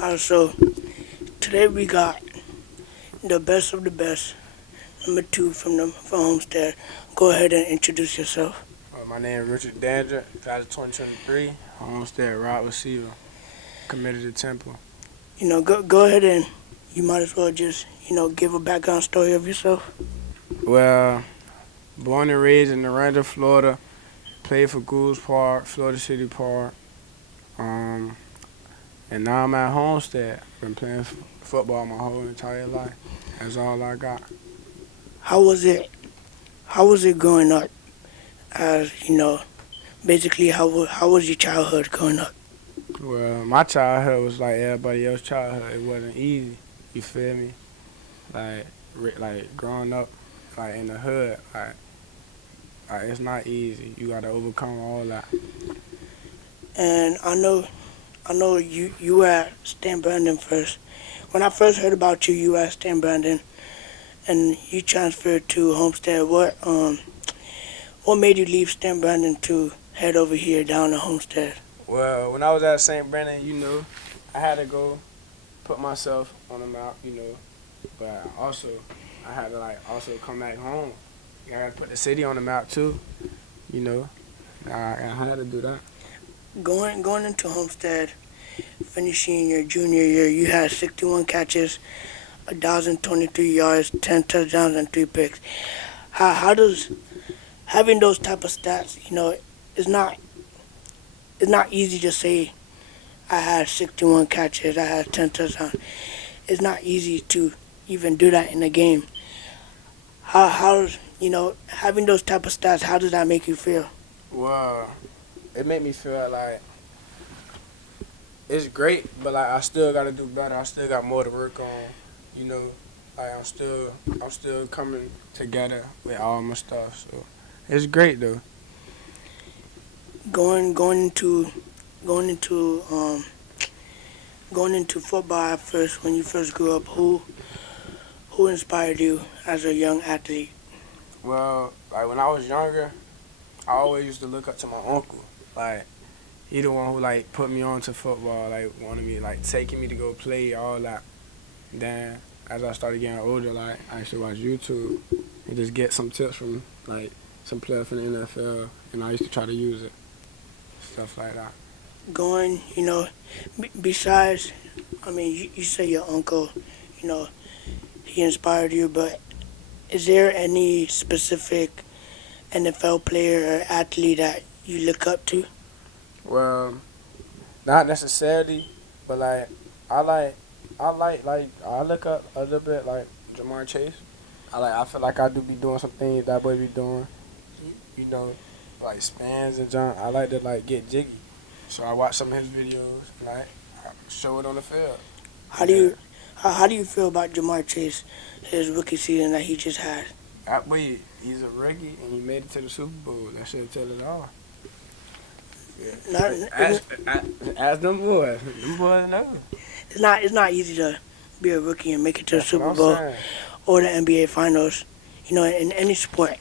So today we got the best of the best, number two from Homestead. Go ahead and introduce yourself. My name is Richard Danridge, class of 2023, Homestead wide receiver, committed to Temple. Go ahead and you might as well just give a background story of yourself. Well, born and raised in Danridge, Florida, played for Goulds Park, Florida City Park, um, and now I'm at Homestead. Been playing football my whole entire life. That's all I got. How was it? How was it growing up? As basically, how was your childhood growing up? Well, my childhood was like everybody else's childhood. It wasn't easy. You feel me? Like growing up, like in the hood, like it's not easy. You gotta overcome all that. And I know you were at Stan Brandon first. When I first heard about you, you were at Stan Brandon, and you transferred to Homestead. What made you leave Stan Brandon to head over here down to Homestead? Well, when I was at St. Brennan, I had to go put myself on the map, but also I had to also come back home. I had to put the city on the map too, you know. I had to do that. Going into Homestead, finishing your junior year, you had 61 catches, 1,023 yards, 10 touchdowns, and 3 picks. How does having those type of stats, it's not easy to say I had 61 catches, I had 10 touchdowns. It's not easy to even do that in a game. Having those type of stats, how does that make you feel? Well, it made me feel like it's great, but like I still gotta do better. I still got more to work on, you know. Like I'm still coming together with all my stuff. So it's great though. Going going into um going into football at first when you first grew up, who inspired you as a young athlete? Well, like when I was younger, I always used to look up to my uncle. Like he the one who like put me on to football, like wanted me like taking me to go play all that. Then as I started getting older, like I used to watch YouTube and just get some tips from like some players from the NFL, and I used to try to use it, stuff like that. Going, besides, I mean, you say your uncle, you know, he inspired you, but is there any specific NFL player or athlete that you look up to? Well, not necessarily, but like I like I look up a little bit like Jamar Chase. I feel like I do be doing some things that boy be doing, you know, like spans and jump. I like to like get jiggy, so I watch some of his videos and I show it on the field. How do Yeah, you how do you feel about Jamar Chase, his rookie season that he just had? that boy he's a rookie and he made it to the Super Bowl. That should tell it all. Not, Ask them boys know. it's not easy to be a rookie and make it to the That's what Super I'm Bowl saying. or the NBA Finals. In any sport.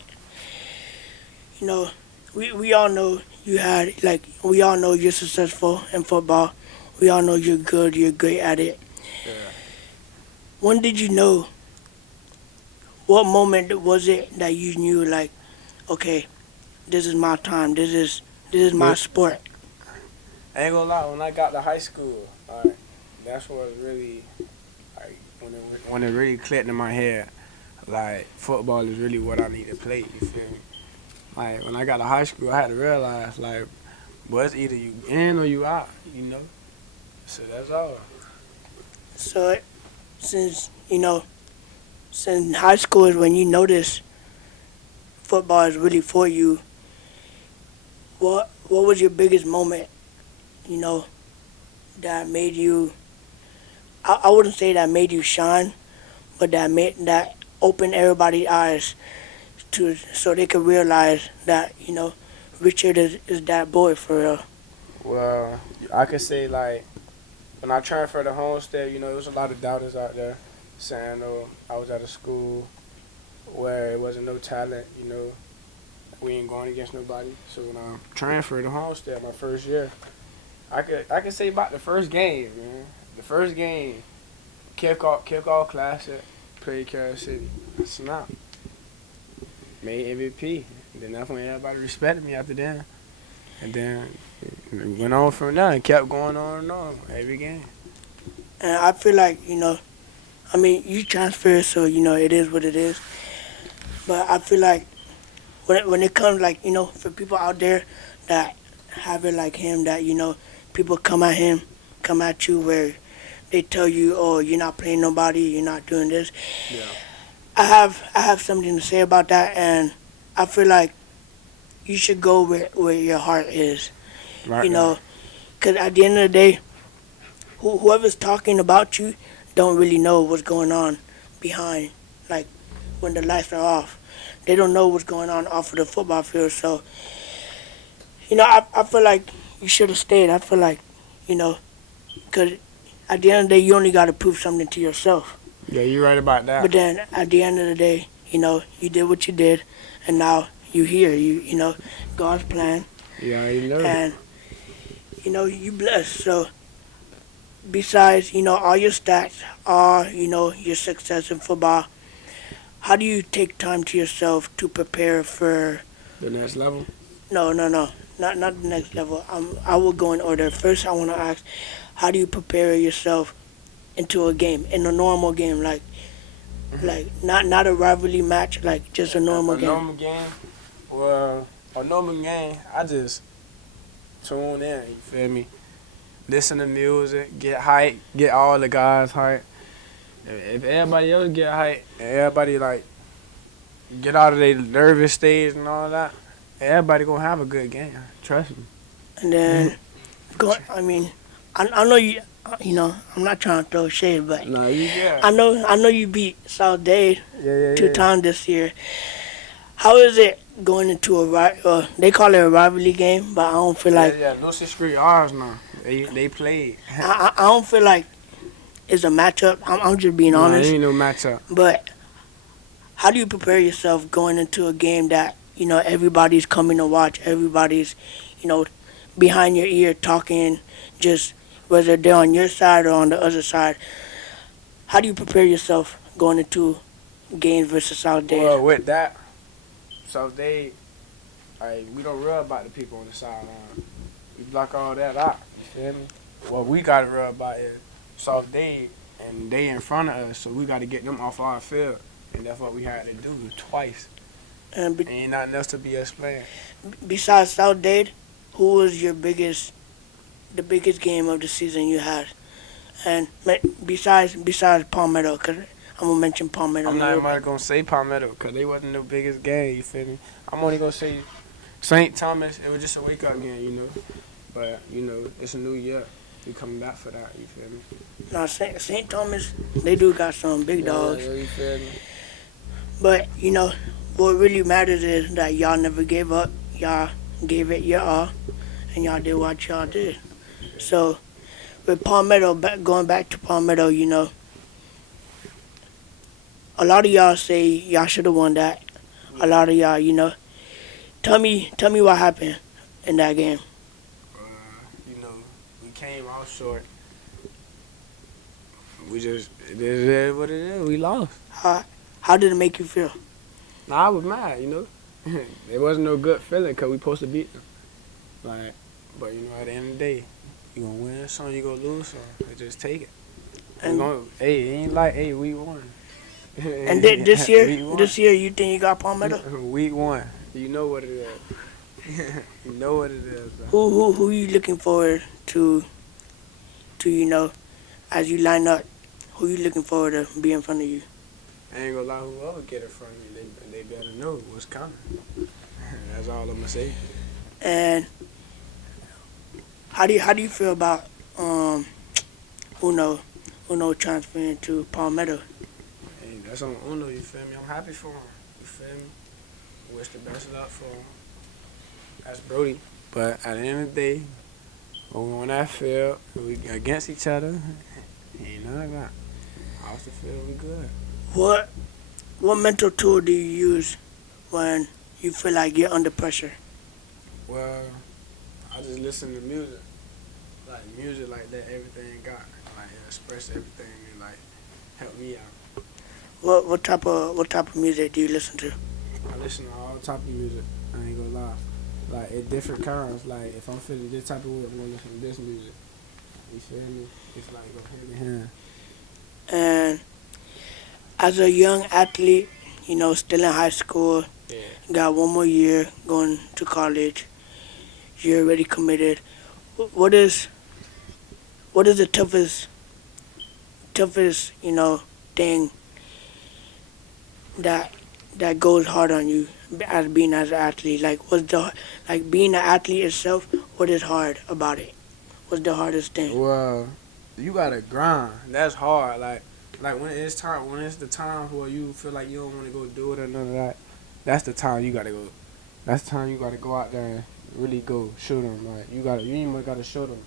You know, we all know we all know you're successful in football. We all know you're good, you're great at it. Yeah. When did you know? What moment was it that you knew like, okay, this is my time. This is my sport. I ain't gonna lie, when I got to high school, like, that's what was really, like, when it really clicked in my head, like, football is really what I need to play, you feel me? Like, when I got to high school, I had to realize, like, boy, it's either you in or you out, you know? So that's all. So since since high school is when you notice football is really for you, what was your biggest moment? You know that made you. I wouldn't say that made you shine, but that opened everybody's eyes to so they could realize that Richard is that boy for real. Well, I could say, like, when I transferred to Homestead, there was a lot of doubters out there saying, oh, I was at a school where it wasn't no talent, we ain't going against nobody. So when I transferred to Homestead my first year, I could say about the first game, man. the first game, kickoff classic, played Kansas City. Snap. Made MVP. Then that's when everybody respected me after that. And then it went on from there and kept going on and on every game. And I feel like, I mean, you transfer, so, it is what it is. But I feel like when it comes, like, for people out there that have it like him, that, people come at you where they tell you, oh, you're not playing nobody, you're not doing this. Yeah. I have something to say about that, and I feel like you should go where your heart is, Right. because at the end of the day, whoever's talking about you don't really know what's going on behind, like when the lights are off. They don't know what's going on off of the football field. So, I feel like you should have stayed. I feel like, because at the end of the day, you only got to prove something to yourself. Yeah, you're right about that. But then at the end of the day, you did what you did, and now you here. God's plan. Yeah, you know. And, you blessed. So, besides, all your stats, all, your success in football, how do you take time to yourself to prepare for... The next level? No. Not the next level. I will go in order. First, I want to ask, how do you prepare yourself into a game, in a normal game, like not a rivalry match, like just a normal game? A normal game? Well, a normal game, I just tune in, you feel me? Listen to music, get hype, get all the guys hype. If everybody else get hype, and everybody like get out of their nervous stage and all that, everybody gonna have a good game. Trust me. And then, I know you. I'm not trying to throw shade, but No, you get. I know you beat South Dade Yeah. 2 times this year. How is it going into they call it a rivalry game, but I don't feel like Lucy Street ours now. They played. I don't feel like it's a matchup. I'm just being honest. Ain't no matchup. But how do you prepare yourself going into a game that everybody's coming to watch, everybody's behind your ear talking, just whether they're on your side or on the other side? How do you prepare yourself going into games versus South Dade? Well, with that, South Dade, we don't worry about the people on the sideline. We block all that out. You feel me? What we got to worry about is South Dade, and they in front of us, so we got to get them off our field, and that's what we had to do twice. And Ain't nothing else to be explained. besides South Dade, who was the biggest game of the season you had? And besides Palmetto, because I'm going to mention Palmetto. I'm not even going to say Palmetto, because they wasn't the biggest game, you feel me? I'm only going to say St. Thomas. It was just a wake-up game, But, it's a new year. We coming back for that, you feel me? Now, St. Thomas, they do got some big dogs. Yeah, you feel me? But, what really matters is that y'all never gave up. Y'all gave it your all, and y'all did what y'all did. So, with Palmetto, going back to Palmetto, a lot of y'all say y'all should have won that. A lot of y'all, tell me what happened in that game. We came out short. It is what it is. We lost. How did it make you feel? Nah, I was mad, It wasn't no good feeling because we supposed to beat them. But at the end of the day, you gonna win some, you gonna lose some. Just take it. And it ain't like, we won. And this year, you think you got Palmetto? Week 1. You know what it is. You know what it is. Who you looking forward to as you line up? Who you looking forward to be in front of you? I ain't gonna lie, whoever get in front of me, they better know what's coming. That's all I'm gonna say. And how do you feel about Uno transferring to Palmetto? Hey, that's on Uno, you feel me? I'm happy for him. You feel me? Wish the best luck for him. That's Brody. But at the end of the day, when we're on that field, we against each other, ain't none of that. Off the field, we good. What mental tool do you use when you feel like you're under pressure? Well, I just listen to music. Like music like that, everything got. like express everything and like help me out. What type of music do you listen to? I listen to all type of music. I ain't gonna lie. Like at different kinds. Like if I'm feeling this type of way, I'm gonna listen to this music. You feel me? It's like go hand in hand. And as a young athlete, still in high school, Yeah. got one more year going to college. You're already committed. What is the toughest thing that goes hard on you as being as an athlete? Like being an athlete itself? What is hard about it? What's the hardest thing? Well, you gotta grind. That's hard. Like when it's the time where you feel like you don't want to go do it or none of that. That's the time you gotta go. That's the time you gotta go out there and really go show them. Like you even gotta show them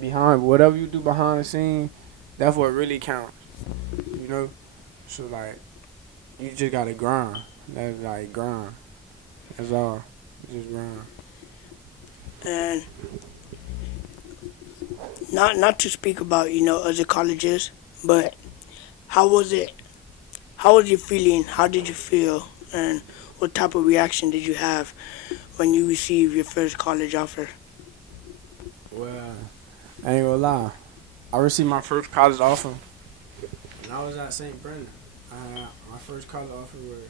behind whatever you do behind the scene. That's what really counts. You know. So like you just gotta grind. That's like grind. That's all. Just grind. And not to speak about other colleges, but how was it? How was your feeling? How did you feel? And what type of reaction did you have when you received your first college offer? Well, I ain't gonna lie. I received my first college offer when I was at St. Brendan. My first college offer was,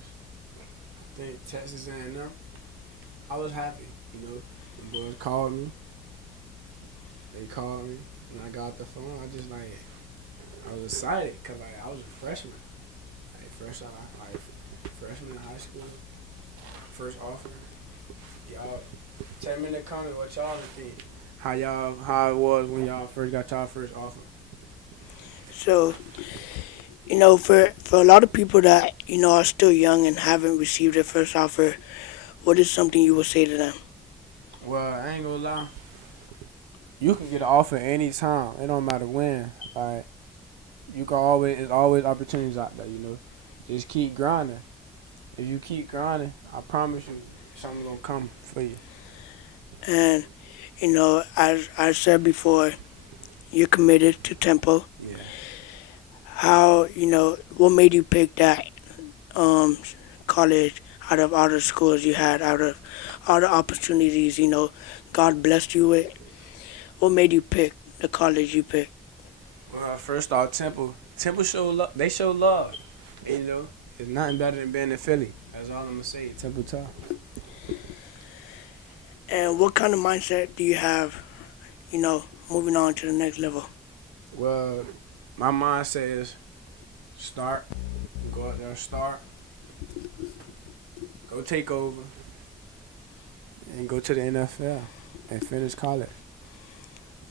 I think, Texas A&M. I was happy, you know. The boys called me. They called me, and I got the phone. I was excited because I was a freshman. Freshman in high school. First offer. Y'all, tell me in the comments what y'all think. How it was when y'all first got y'all first offer. So, for a lot of people that are still young and haven't received their first offer, what is something you would say to them? Well, I ain't gonna lie. You can get an offer any time. It don't matter when. Like there's always opportunities out there. Just keep grinding. If you keep grinding, I promise you, something's gonna come for you. And as I said before, you're committed to Temple. Yeah. How what made you pick that college out of all the schools you had, out of all the opportunities God blessed you with? What made you pick the college you picked? Well, first off, Temple show love. They show love. It's nothing better than being in Philly. That's all I'm gonna say. Temple tough. And what kind of mindset do you have, moving on to the next level? Well, my mindset is start, go out there, start, go take over, and go to the NFL and finish college.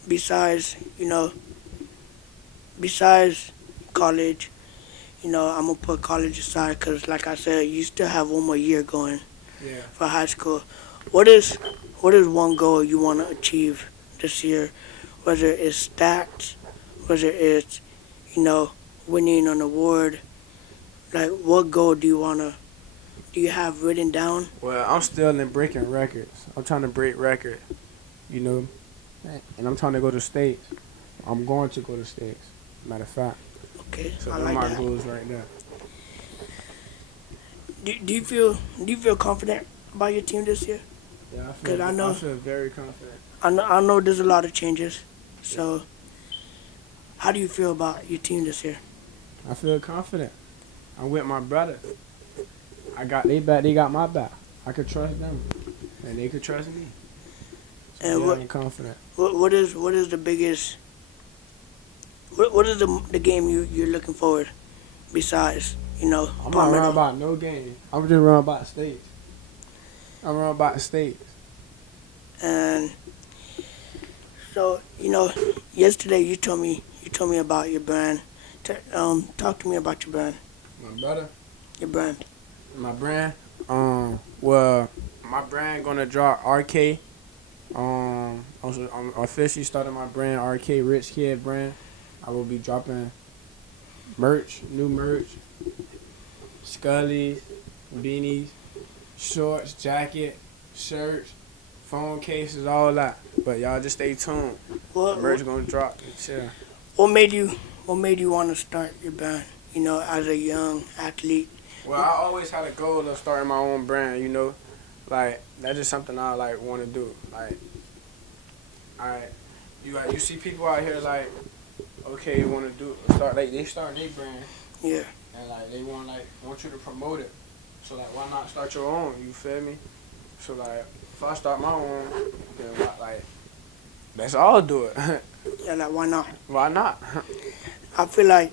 Besides college, I'm gonna put college aside because, like I said, you still have one more year going Yeah. for high school. What is one goal you want to achieve this year? Whether it's stats, whether it's winning an award. Like, what goal do you have written down? Well, I'm still in breaking records. I'm trying to break records, and I'm trying to go to states. I'm going to go to states. Matter of fact. Okay, So I those like are my that. goals right there. Do you feel confident about your team this year? Yeah, I I feel very confident. I know there's a lot of changes. So, how do you feel about your team this year? I feel confident. I'm with my brother. They got my back. I could trust them, and they could trust me. So And yeah, I'm confident. what is the biggest? What is the game you're looking forward besides I'm not Palmetto? running about no game. I'm just running about states. I'm running about the states. And so yesterday you told me about your brand. Talk to me about your brand. My brother. Your brand. My brand. Well, my brand gonna drop RK. I'm officially starting my brand, RK Rich Kid brand. I will be dropping new merch, scullies, beanies, shorts, jacket, shirts, phone cases, all that. But y'all just stay tuned. What Merch gonna drop. Yeah. What made you want to start your band? You know, as a young athlete. Well, I always had a goal of starting my own brand. Like that's just something I like want to do. Like I, you see people out here like okay, you want to start like they start their brand Yeah. and like they want you to promote it. So like why not start your own? You feel me? So like if I start my own, then like let's all do it. Yeah. Like why not? Why not? I feel like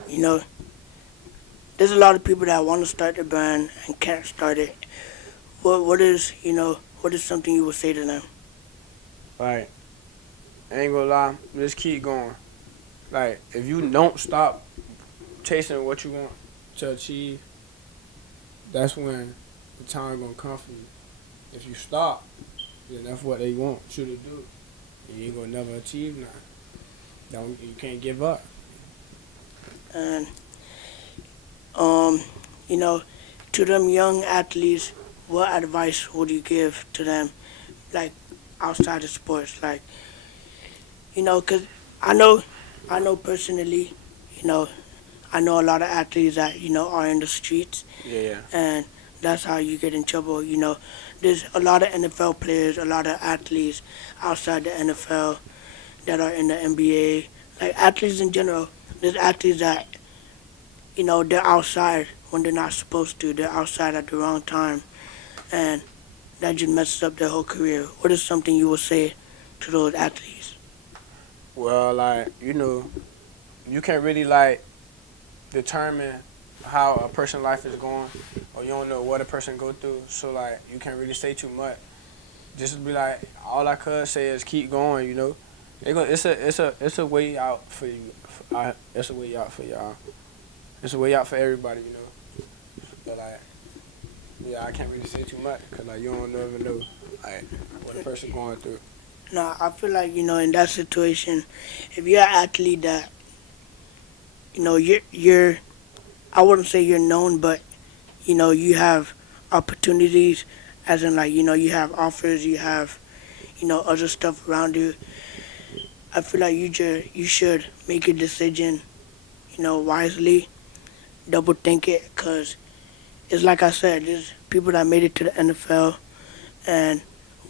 there's a lot of people that want to start a band and can't start it. What is something you would say to them? Like I ain't gonna lie, just keep going. Like if you don't stop chasing what you want to achieve, that's when the time gonna come for you. If you stop, then that's what they want you to do. You ain't gonna never achieve nothing. You can't give up. And um, you know, to them young athletes, what advice would you give to them, like outside of sports, like because I know, I know personally, you know, I know a lot of athletes that are in the streets, Yeah. and that's how you get in trouble. There's a lot of NFL players, a lot of athletes outside the NFL that are in the NBA, like athletes in general. There's athletes that they're outside when they're not supposed to. They're outside at the wrong time, and that just messes up their whole career. What is something you would say to those athletes? Well, like you can't really like determine how a person's life is going, or you don't know what a person go through. So like you can't really say too much. Just be like, all I could say is keep going. It's a way out for you. It's a way out for y'all. It's a way out for everybody. But like, yeah, I can't really say too much because like you don't never know like what a person going through. Now, I feel like in that situation, if you're an athlete that you're I wouldn't say you're known, but you have opportunities, as in like you have offers, you have other stuff around you. I feel like you should make a decision, wisely, double think it, cause it's like I said, there's people that made it to the NFL, and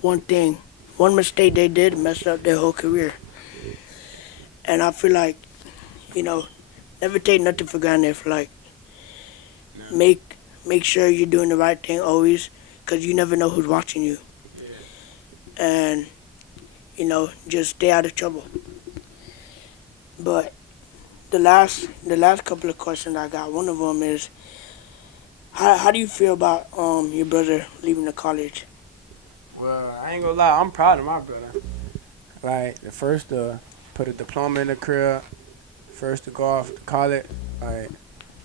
one mistake they did messed up their whole career. And I feel like you know, never take nothing for granted. For like Never. make sure you're doing the right thing always, cause you never know who's watching you, Yeah. and just stay out of trouble. But the last couple of questions I got, one of them is how do you feel about your brother leaving the college? Well, I ain't gonna lie, I'm proud of my brother. Like the first to put a diploma in the crib, first to go off to college, like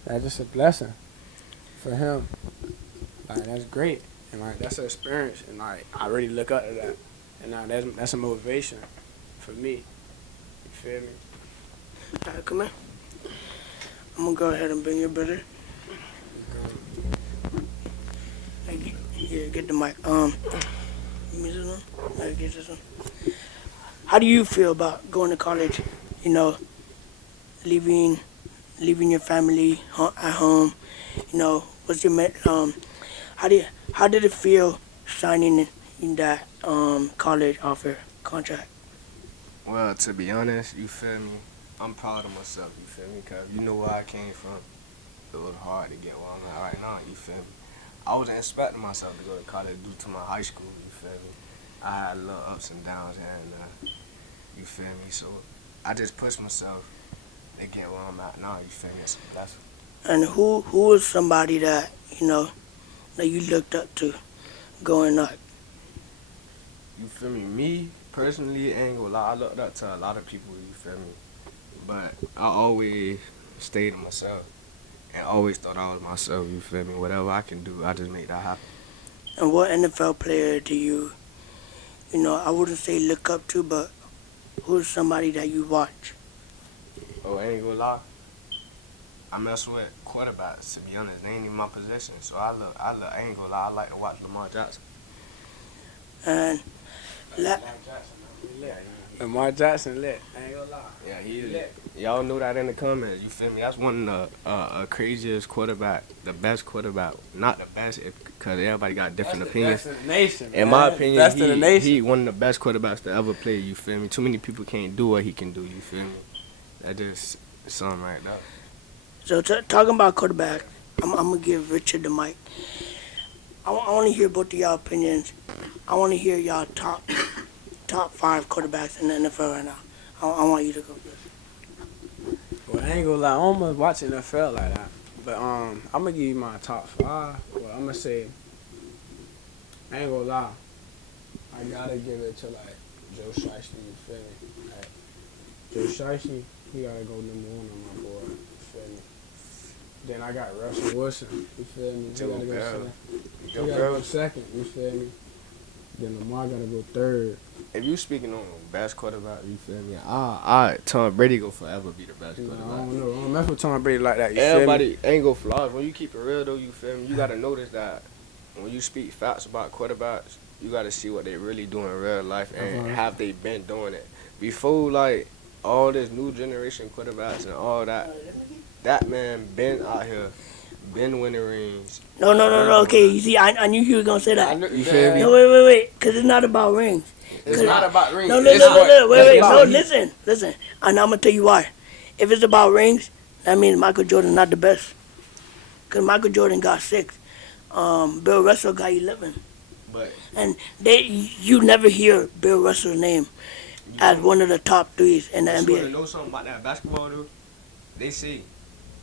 that's just a blessing for him. Like that's great, and like that's an experience, and like I really look up to that, and now that's a motivation for me. You feel me? All right, come here. I'm gonna go ahead and bring your brother. Hey, here, get the mic. Give me this one. All right, get this one. How do you feel about going to college? You know, leaving leaving your family at home. What's your how do how did it feel signing in that college offer contract? Well, to be honest, you feel me? I'm proud of myself, you feel me? Because you know where I came from. It was hard to get where I'm at right now, you feel me? I wasn't expecting myself to go to college due to my high school, you feel me? I had little ups and downs here and there, you feel me? So I just pushed myself to get where I'm at now, you feel me? It's a blessing. And who was somebody that that you looked up to growing up? You feel me? Me, personally, ain't gonna lie, I looked up to a lot of people, you feel me? But I always stayed to myself and always thought I was myself, you feel me? Whatever I can do, I just make that happen. And what NFL player do I wouldn't say look up to, but who's somebody that you watch? Oh, I ain't gonna lie. I mess with quarterbacks, to be honest. They ain't even my position. So I ain't gonna lie, I like to watch Lamar Jackson. And Lamar la- Jackson, man, he lit. Lamar Jackson lit. I ain't gonna lie. Yeah, he is. Lit. Y'all know that in the comments. You feel me? That's one of the craziest quarterback, the best quarterback. Not the best, because everybody got different opinions. That's the nation, In man. my opinion, That's the nation. he one of the best quarterbacks to ever play. You feel me? Too many people can't do what he can do. You feel me? That just something right there. So talking about quarterback, I'm gonna give Richard the mic. I want to hear both of y'all opinions. I want to hear y'all top 5 quarterbacks in the NFL right now. I want you to go first. Well, I ain't gonna lie. I don't much watch NFL like that. But I'm gonna give you my top 5. Well, I'm gonna say, I ain't gonna lie. I gotta give it to like Joe Shiesty. You feel me? Like, Joe Shiesty, he gotta go number 1 on my board. You feel me? Then I got Russell Wilson. You feel me? He gotta go second. He gotta go second. You feel me? Then Lamar gotta go 3rd. If you speaking on best quarterback, you feel me? Tom Brady go forever be the best quarterback. I don't know. I don't mess with Tom Brady like that. You feel me? Everybody ain't go flaws. When you keep it real though, you feel me? You gotta notice that when you speak facts about quarterbacks, you gotta see what they really do in real life and have they been doing it. Before like all this new generation quarterbacks and all that, that man been out here, been winning rings. No. Okay, you see, I knew you were gonna say that. You feel me? No, wait, because it's not about rings. It's not about rings. No, wait. No, listen. And I'm gonna tell you why. If it's about rings, that means Michael Jordan not the best. Because Michael Jordan got 6. Bill Russell got 11. But and you never hear Bill Russell's name as one of the top 3s in the NBA. You want to know something about that basketball though? They say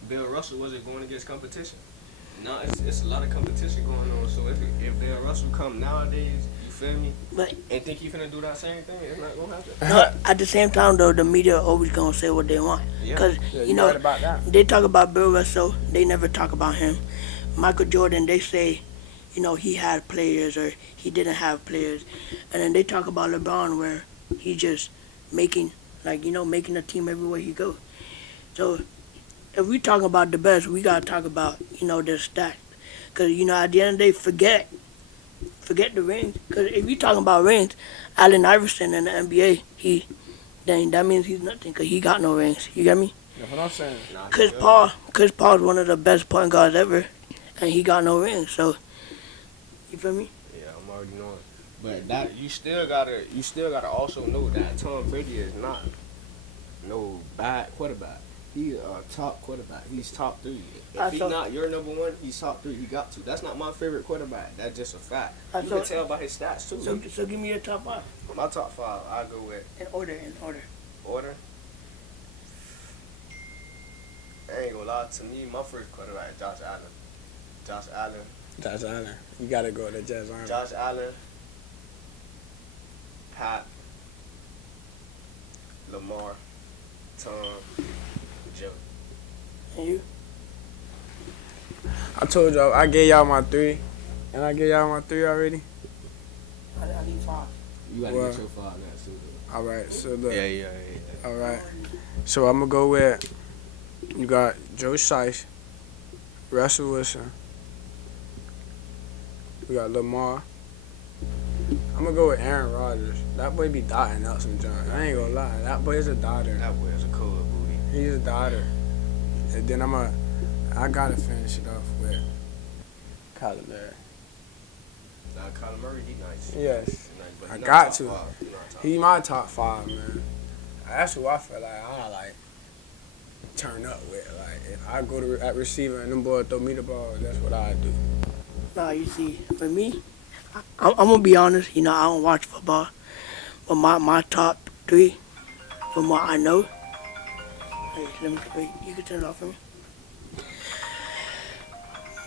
Bill Russell wasn't going against competition. Now it's a lot of competition going on. So if Bill Russell come nowadays, you feel me? But and think he finna do that same thing, it's not gonna happen. No, at the same time though, the media always gonna say what they want. Because you know right about that. They talk about Bill Russell, they never talk about him. Michael Jordan, they say, you know, he had players or he didn't have players, and then they talk about LeBron where he just making a team everywhere he goes. So if we talk about the best, we gotta talk about their stats, because at the end of the day, forget the rings. Because if you talking about rings, Allen Iverson in the NBA, that means he's nothing, because he got no rings. You get me? That's what I'm saying. Chris Paul's one of the best point guards ever, and he got no rings. So you feel me? Yeah, I'm already knowing. But that you still gotta also know that Tom Brady is not no bad quarterback. He's a top quarterback. He's top 3. If he's not your number 1, he's top 3. He got to. That's not my favorite quarterback. That's just a fact. You can tell by his stats too. So give me your top 5. My top 5, I go with In order. Order. I ain't gonna lie to me. My first quarterback is Josh Allen. Josh Allen. You gotta go to Josh Allen. Josh Allen. Pat. Lamar. Tom. Joe. And you? I told y'all, I gave y'all my 3. And I gave y'all my 3 already. I need 5. You gotta get your 5 now too. Alright, so look. Yeah. Alright. So I'm gonna go with, you got Joe Shiesty, Russell Wilson. We got Lamar. I'm gonna go with Aaron Rodgers. That boy be dotting out some junk. I ain't gonna lie. That boy is a dotter. That boy is a cold booty. He's a dotter. And then I gotta finish it off with Kyler Murray. Now Kyler Murray, he nice. Yes. He nice, but I he not got top to. 5. He my top 5, man. That's who I feel like I turn up with. Like if I go to at receiver and them boys throw me the ball, that's what I do. Nah, you see, for me, I'm gonna be honest. I don't watch football, but my top 3, from what I know. Hey, wait. You can turn it off for me.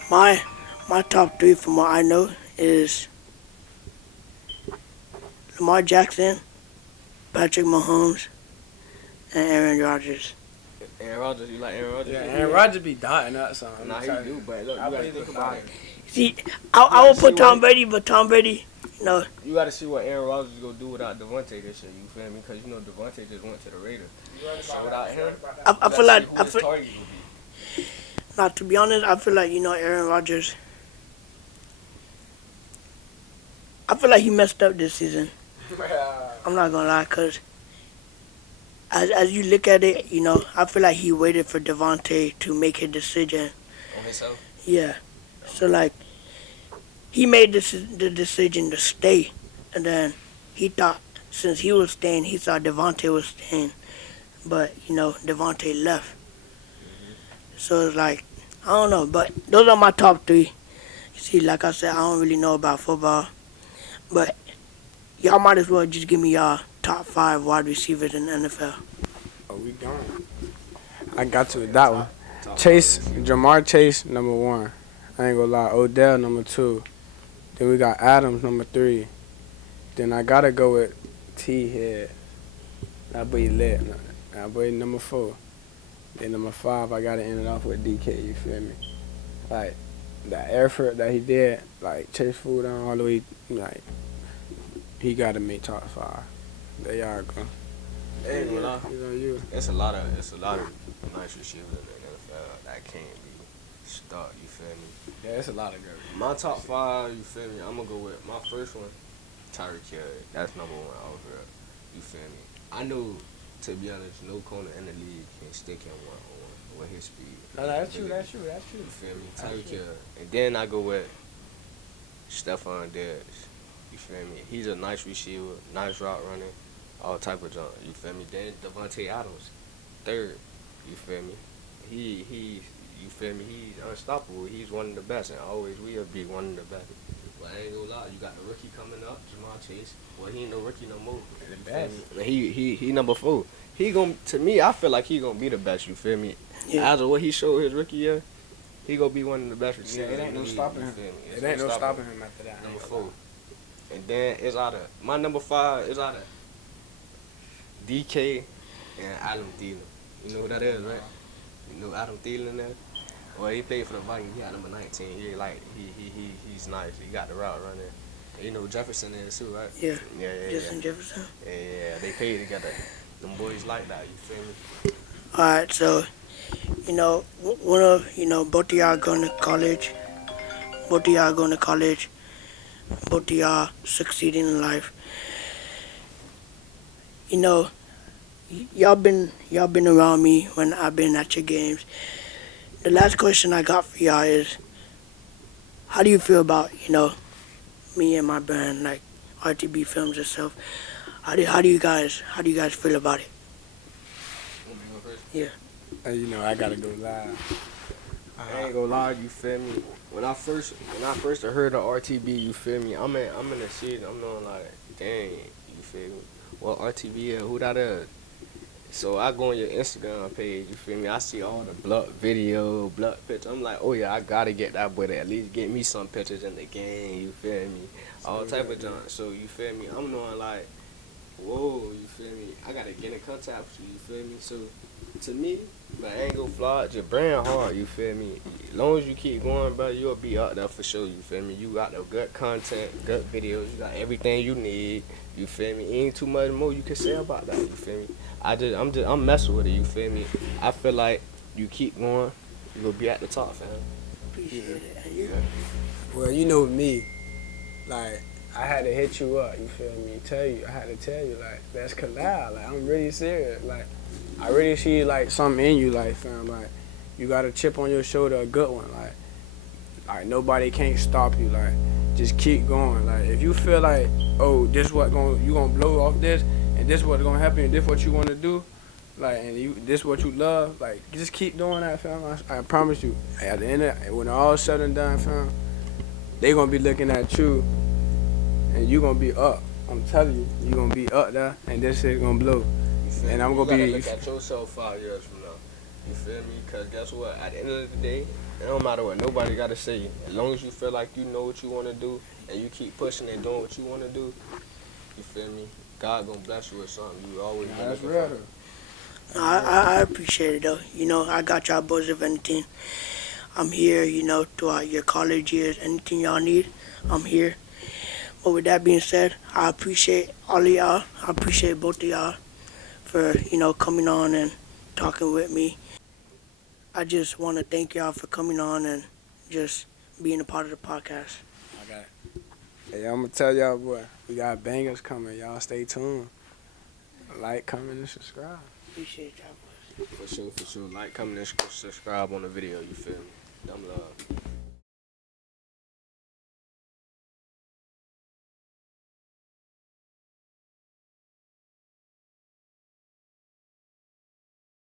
My top 3, from what I know, is Lamar Jackson, Patrick Mahomes, and Aaron Rodgers. Aaron Rodgers, you like Aaron Rodgers? Yeah, Aaron Rodgers be dotting out something. Nah, he do, but look, you gotta think about it. See, I will put Tom Brady, but Tom Brady, no. You gotta see what Aaron Rodgers is gonna do without Devontae this year. You feel me? Because Devontae just went to the Raiders. So without him, I feel like Nah, to be honest, I feel like Aaron Rodgers. I feel like he messed up this season. I'm not gonna lie, cause as you look at it, I feel like he waited for Devontae to make his decision. On himself? Yeah. So like he made the decision to stay, and then he thought since he was staying, he thought Devontae was staying, but Devontae left. So it's like I don't know, but those are my top three. See, like I said, I don't really know about football, but y'all might as well just give me y'all top 5 wide receivers in the NFL. Oh, we gone. I got to with that one. Chase, Jamar Chase, number 1. I ain't gonna lie. Odell, number 2. Then we got Adams, number 3. Then I gotta go with T Head. That boy lit. That boy number 4. Then number 5, I gotta end it off with DK. You feel me? Like the effort that he did, like chase food down all the way, like he gotta make top 5. There y'all go. Hey, You know you. it's a lot of nice receivers in the NFL that can't be stuck. You feel me? Yeah, it's a lot of good. My top 5. You feel me? I'm gonna go with my first one, Tyreek Hill. That's number 1 over. You feel me? I know, to be honest, no corner in the league can stick him one-on-one with his speed. No, that's true. You feel me? Tyreek Hill. And then I go with Stephon Diggs. You feel me? He's a nice receiver, nice route runner, all type of junk. You feel me? Then Devontae Adams, 3rd. You feel me? You feel me? He's unstoppable. He's one of the best, and always will be one of the best. But I ain't gonna lie, you got the rookie coming up, Jamar Chase. Well, he ain't no rookie no more. The You best. feel me? He number 4. He to me, I feel like he gonna be the best. You feel me? Yeah. As of what he showed his rookie year, he gonna be one of the best receivers. It ain't no in the league, stopping you him. feel me? It ain't no stopping him after that. Number 4. And then it's out of my number 5 is out of DK and Adam Thielen. You know who that is, right? You know Adam Thielen there? Well, he played for the Vikings. He had number 19. He's nice. He got the route running. You know Jefferson is too, right? Yeah. Yeah. Justin Jefferson. Yeah. They played together. Them boys like that. You feel me? All right, so one of both of y'all going to college. Both of y'all going to college. Both of y'all succeeding in life. Y'all been around me when I've been at your games. The last question I got for y'all is, how do you feel about me and my brand, like RTB Films itself? How do you guys feel about it? Yeah. I gotta go live. I ain't gonna lie, you feel me? When I first heard of RTB, you feel me? I'm in the season. I'm knowing like, dang, you feel me? What RTB is? Who that is? So I go on your Instagram page, you feel me? I see all the blood video, blood pictures. I'm like, oh yeah, I gotta get that boy to at least get me some pictures in the game, you feel me? All type of junk. So you feel me? I'm knowing like, whoa, you feel me? I gotta get in contact with you, you feel me? So to me, but I ain't gonna fly your brand hard, you feel me? As long as you keep going, bro, you'll be out there for sure, you feel me? You got the good content, good videos, you got everything you need, you feel me? Ain't too much more you can say about that, you feel me? I'm messing with it, you feel me? I feel like you keep going, you gonna be at the top, fam. Appreciate it. And you? Well, you know me, like I had to hit you up. You feel me? I had to tell you, like, let's collab. Like, I'm really serious. Like, I really see like something in you, like, fam. Like, you got a chip on your shoulder, a good one. Like nobody can't stop you. Like, just keep going. Like, if you feel like, oh, you gonna blow off this, and this what's gonna happen, and this what you want to do, like, and this what you love, like, just keep doing that, fam. I promise you. At the end of when all said and done, fam, they gonna be looking at you, and you gonna be up. I'm telling you, you gonna be up there, and this shit gonna blow. And I'm gonna be. Look at yourself 5 years from now. You feel me? Cause guess what? At the end of the day, it don't matter what nobody gotta say. As long as you feel like you know what you wanna do, and you keep pushing and doing what you wanna do, you feel me? God gonna bless you with something. You always. Yeah, that's real. I appreciate it though. I got y'all boys if anything. I'm here, throughout your college years. Anything y'all need, I'm here. But with that being said, I appreciate all of y'all. I appreciate both of y'all for, coming on and talking with me. I just want to thank y'all for coming on and just being a part of the podcast. Okay. Hey, I'm gonna tell y'all, boy, we got bangers coming. Y'all stay tuned. Like, comment, and subscribe. appreciate y'all boys. For sure. Like, comment, and subscribe on the video, you feel me? Dumb love.